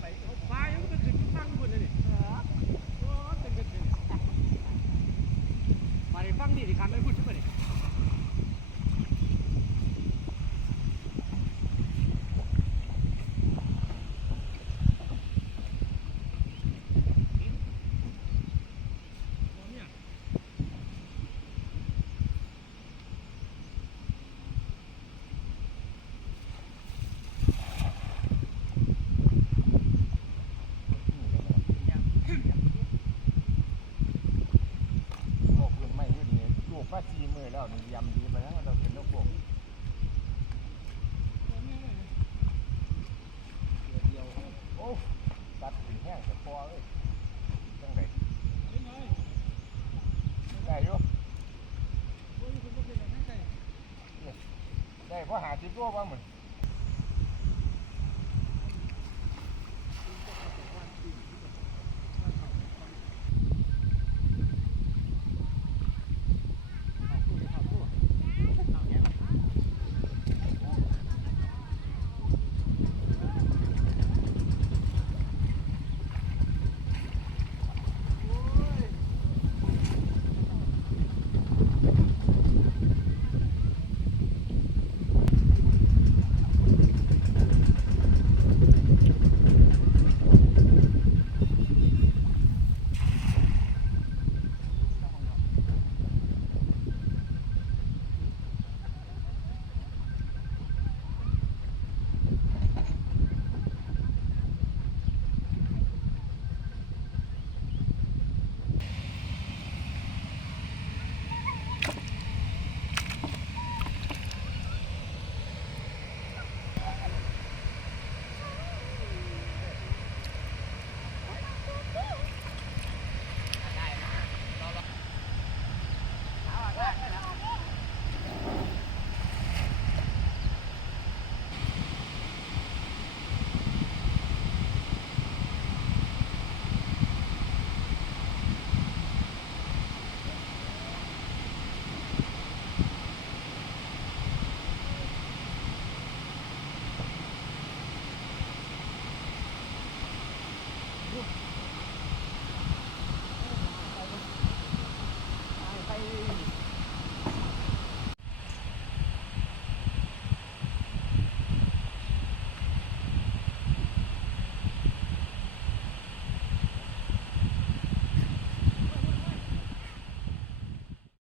ฟ้ายังมันขึ้นฟังคนเลยนี่โอ้ตึงกันเลยมาในฟังนี่ดิคันไม่พูดใช่ไหมนี่ว่าซีมือแล้วนี่ยำดีไปแล้วเราเป็นลูกโป่งโอ้ตัดถึงแห้งแต่พอเลยตั้งไหนได้อยู่ได้เพราะหาจิ๊บตัวบ้างเหมือน